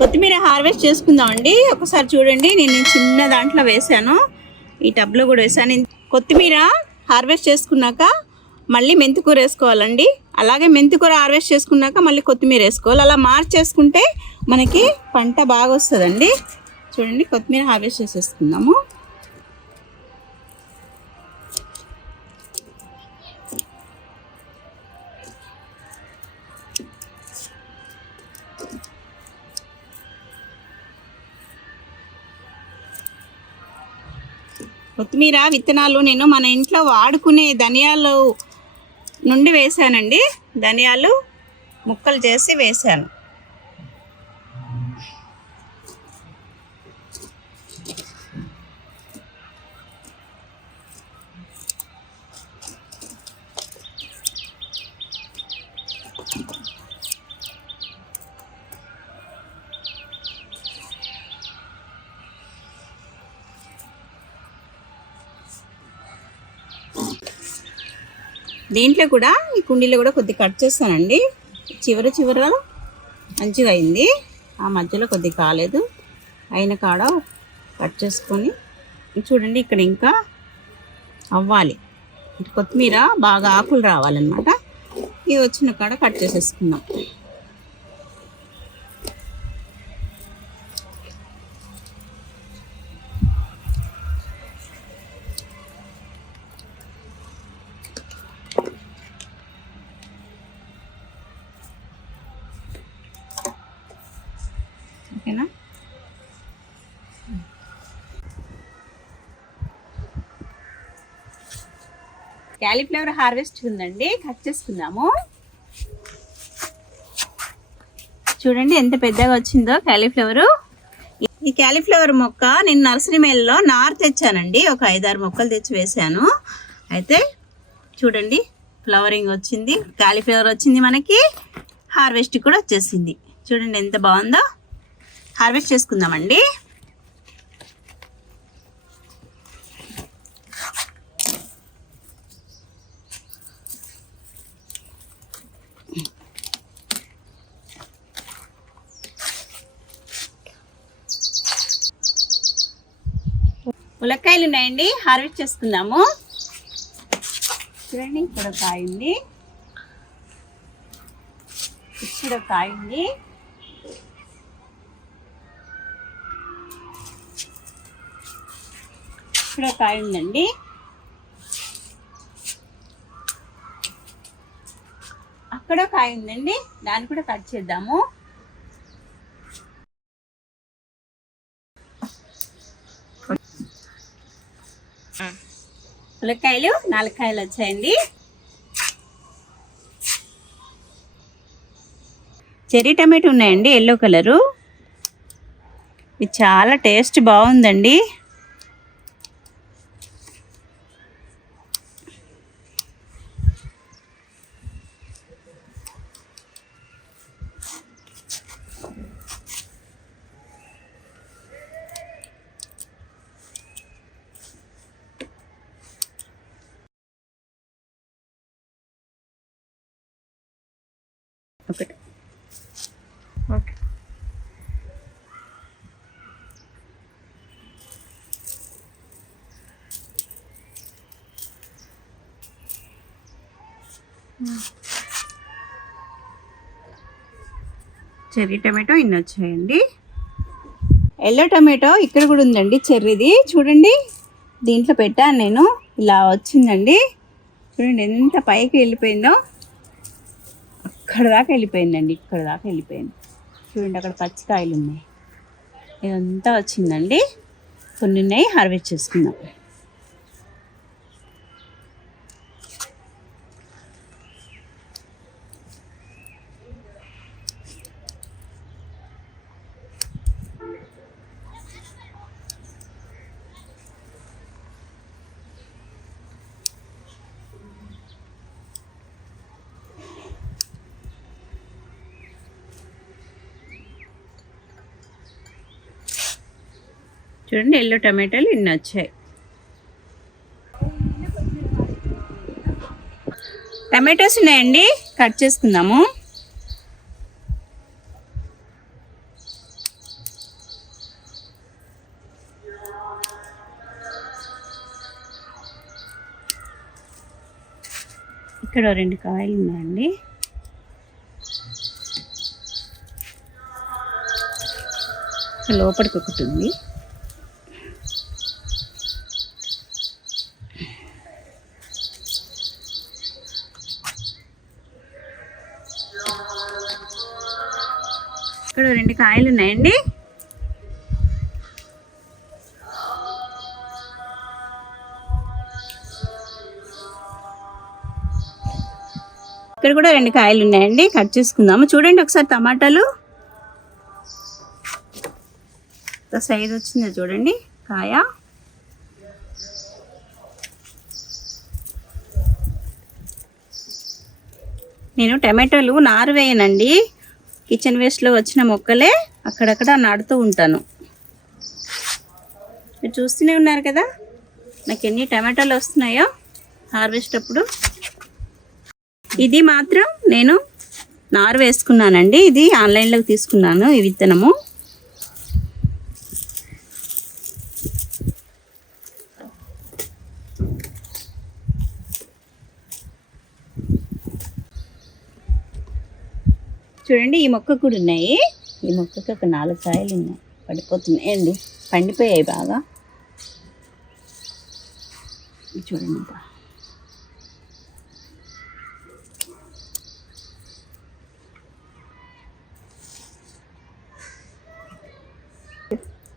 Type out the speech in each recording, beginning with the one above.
కొత్తిమీర హార్వెస్ట్ చేసుకుందామండి. ఒకసారి చూడండి, నేను చిన్న దాంట్లో వేసాను, ఈ టబ్లో కూడా వేసాను. కొత్తిమీర హార్వెస్ట్ చేసుకున్నాక మళ్ళీ మెంతికూర వేసుకోవాలండి. అలాగే మెంతికూర హార్వెస్ట్ చేసుకున్నాక మళ్ళీ కొత్తిమీర వేసుకోవాలి. అలా మార్చేసుకుంటే మనకి పంట బాగా వస్తుందండి. చూడండి, కొత్తిమీర హార్వెస్ట్ చేసేసుకుందాము. కొత్తిమీర విత్తనాలు నేను మన ఇంట్లో వాడుకునే ధనియాలు నుండి వేసానండి. ధనియాలు ముక్కలు చేసి వేసాను. దీంట్లో కూడా ఈ కుండీలో కూడా కొద్దిగా కట్ చేస్తానండి. చివరలో మంచిగా అయింది, ఆ మధ్యలో కొద్దిగా కాలేదు. అయిన కాడ కట్ చేసుకొని చూడండి, ఇక్కడ ఇంకా అవ్వాలి. కొత్తిమీర బాగా ఆకులు రావాలన్నమాట. ఇది వచ్చిన కాడ కట్ చేసేసుకుందాం. ఓకేనా? క్యాలీఫ్లవర్ హార్వెస్ట్ ఉందండి, కట్ చేసుకుందాము. చూడండి ఎంత పెద్దగా వచ్చిందో క్యాలీఫ్లవరు. ఈ క్యాలీఫ్లవర్ మొక్క నేను నర్సరీ మేల్లో నారు తెచ్చానండి. ఒక 5-6 మొక్కలు తెచ్చి వేసాను. అయితే చూడండి, ఫ్లవరింగ్ వచ్చింది, క్యాలీఫ్లవర్ వచ్చింది, మనకి హార్వెస్ట్ కూడా వచ్చేసింది. చూడండి ఎంత బాగుందో. హార్వెస్ట్ చేసుకుందామండి. ములక్కాయలు ఉన్నాయండి, హార్వెస్ట్ చేసుకుందాము. చూడండి, ఇక్కడ కాయ ఉంది, ఇక్కడ కాయ ఉంది. ఇక్కడ కాయ ఉందండి. అక్కడ కాయ ఉందండి, దాన్ని కూడా కట్ చేద్దాము. ములక్కాయలు 4 కాయలు వచ్చాయండి. చెర్రీ టమాటో ఉన్నాయండి, ఎల్లో కలరు. ఇది చాలా టేస్ట్ బాగుందండి. ఒకటి ఓకే. చెర్రీ టమాటో ఇన్ని వచ్చాయండి. ఎల్లో టమాటో ఇక్కడ కూడా ఉందండి, చెర్రీది. చూడండి, దీంట్లో పెట్టాను నేను, ఇలా వచ్చిందండి. చూడండి ఎంత పైకి వెళ్ళిపోయిందో, అక్కడ దాకా వెళ్ళిపోయిందండి, ఇక్కడ దాకా వెళ్ళిపోయింది. చూడండి, అక్కడ పచ్చికాయలు ఉన్నాయి. ఇదంతా వచ్చిందండి. కొన్ని ఉన్నాయి, హార్వెస్ట్ చేసుకుందాం. చూడండి, ఎల్లో టమాటాలు ఇన్ని వచ్చాయి. టమాటోస్ ఉన్నాయండి, కట్ చేసుకుందాము. ఇక్కడ 2 కాయలు ఉన్నాయండి. లోపలికి ఒకటి ఉంది. ఇక్కడ 2 కాయలు ఉన్నాయండి. ఇక్కడ కూడా 2 కాయలు ఉన్నాయండి. కట్ చేసుకుందాము. చూడండి ఒకసారి టమాటాలు సైజ్ వచ్చిందో చూడండి కాయ. నేను టమాటాలు నారు వేయనండి. కిచెన్ వేస్ట్లో వచ్చిన మొక్కలే అక్కడక్కడ నాటుతూ ఉంటాను. మీరు చూస్తూనే ఉన్నారు కదా నాకు ఎన్ని టమాటాలు వస్తున్నాయో హార్వెస్ట్ అప్పుడు. ఇది మాత్రం నేను నారు వేసుకున్నానండి. ఇది ఆన్లైన్లోకి తీసుకున్నాను ఈ విత్తనము. చూడండి ఈ మొక్క కూడా ఉన్నాయి. ఈ మొక్కకి ఒక 4 కాయలు ఉన్నాయి. పడిపోతున్నాయి అండి, పండిపోయాయి బాగా. చూడండి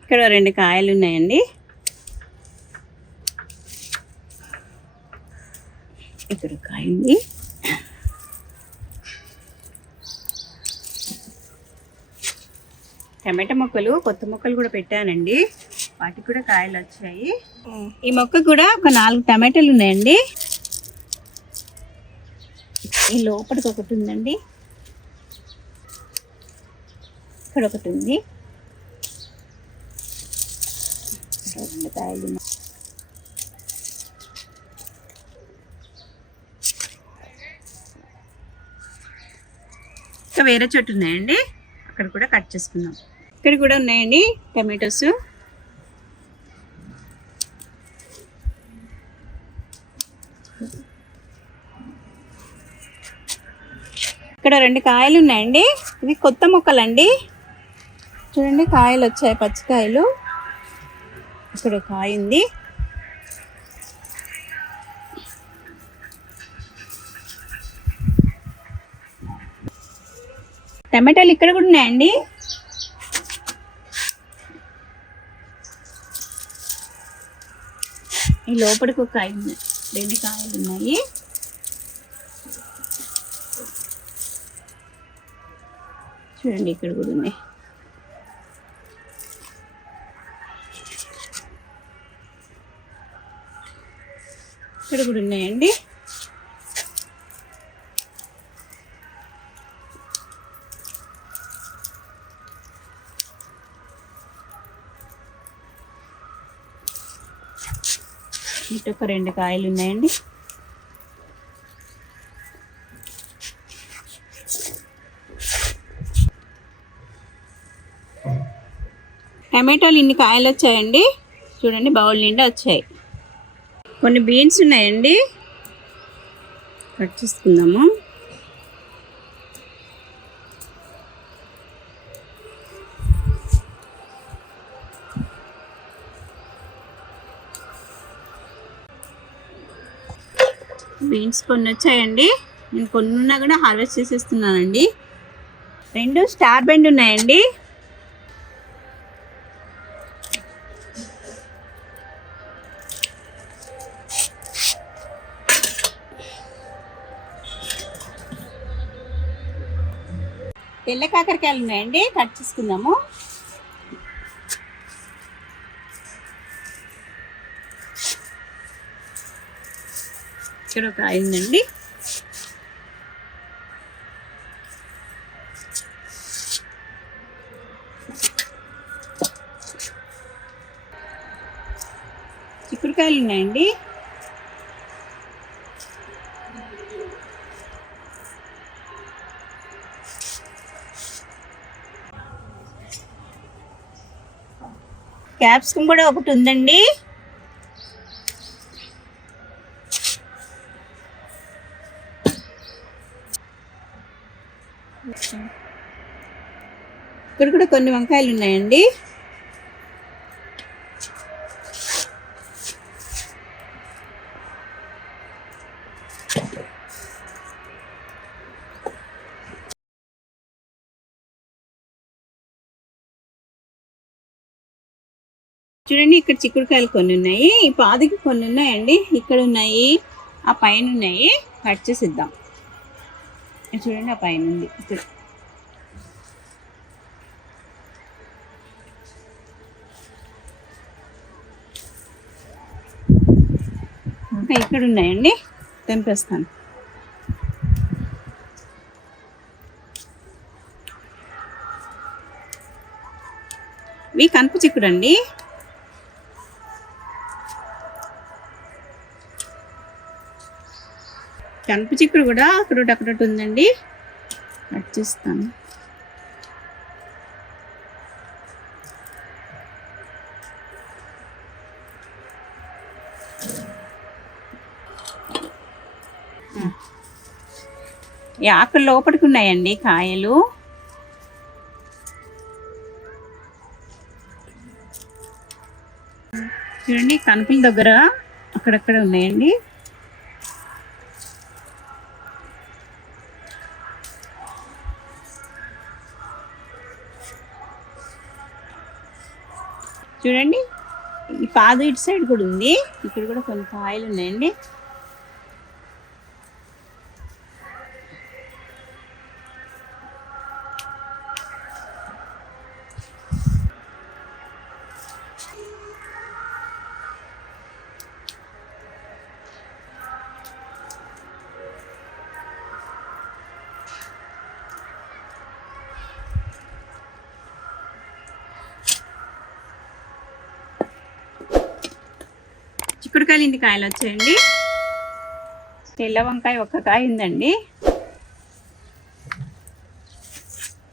ఇక్కడ 2 కాయలు ఉన్నాయండి. ఇక్కడ కాయ ఉంది. టమాటా మొక్కలు, కొత్త మొక్కలు కూడా పెట్టానండి. వాటికి కూడా కాయలు వచ్చాయి. ఈ మొక్క కూడా ఒక 4 టమాటాలు ఉన్నాయండి. ఈ లోపలికి ఒకటి ఉందండి. ఇక్కడ ఒకటి ఉంది. 2 కాయలు ఉన్నాయి. ఇంకా వేరే చోటు ఉన్నాయండి. అక్కడ కూడా కట్ చేసుకుందాం. ఇక్కడ కూడా ఉన్నాయండి టమాటోస్. ఇక్కడ 2 కాయలు ఉన్నాయండి. ఇవి కొత్త మొక్కలండి. చూడండి కాయలు వచ్చాయి, పచ్చికాయలు. ఇక్కడ కాయ ఉంది. టమాటాలు ఇక్కడ కూడా ఉన్నాయండి. ఈ లోపలికి ఒక కాయ ఉంది. 2 కాయలు ఉన్నాయి. చూడండి ఇక్కడ కూడా ఉన్నాయి. ఇక్కడ కూడా ఉన్నాయండి. ఇటు ఒక 2 కాయలు ఉన్నాయండి. టమాటాలు ఇన్ని కాయలు వచ్చాయండి. చూడండి బౌల్ నిండా వచ్చాయి. కొన్ని బీన్స్ ఉన్నాయండి. కట్ చేసుకుందాము. బీన్స్ కొన్ని వచ్చాయండి. నేను కొన్ని ఉన్నా కూడా హార్వెస్ట్ చేసేస్తున్నానండి. 2 స్టార్ బెండ్ ఉన్నాయండి. తెల్ల కాకరకాయలు ఉన్నాయండి. కట్ చేసుకుందాము. ఇక్కడ ఒక కాయ ఉందండి. చిక్కుడుకాయలు ఉన్నాయండి. క్యాప్సికం కూడా ఒకటి ఉందండి. ఇక్కడ కూడా కొన్ని వంకాయలు ఉన్నాయండి. చూడండి, ఇక్కడ చిక్కుడుకాయలు కొన్ని ఉన్నాయి, ఈ పాదికి కొన్ని ఉన్నాయండి. ఇక్కడ ఉన్నాయి, ఆ పైన ఉన్నాయి. కట్ చేసిద్దాం. చూడండి, ఆ పైన ఉంది. ఇంకా ఇక్కడ ఉన్నాయండి, తెంపేస్తాను. ఇవి కనుపు చిక్కుడు అండి. కనుపు చిక్కుడు కూడా అక్కడొకటి ఉందండి, కట్ చేస్తాను. ఈ ఆకులు లోపలికి ఉన్నాయండి కాయలు. చూడండి, కనుపుల దగ్గర అక్కడక్కడ ఉన్నాయండి. చూడండి, ఈ పాదు ఇటు సైడ్ కూడా ఉంది. ఇక్కడ కూడా కొన్ని కాయలు ఉన్నాయండి. చిక్కుడుకాయలు ఇన్ని కాయలు వచ్చాయండి. తెల్ల వంకాయ ఒక్క కాయ ఉందండి.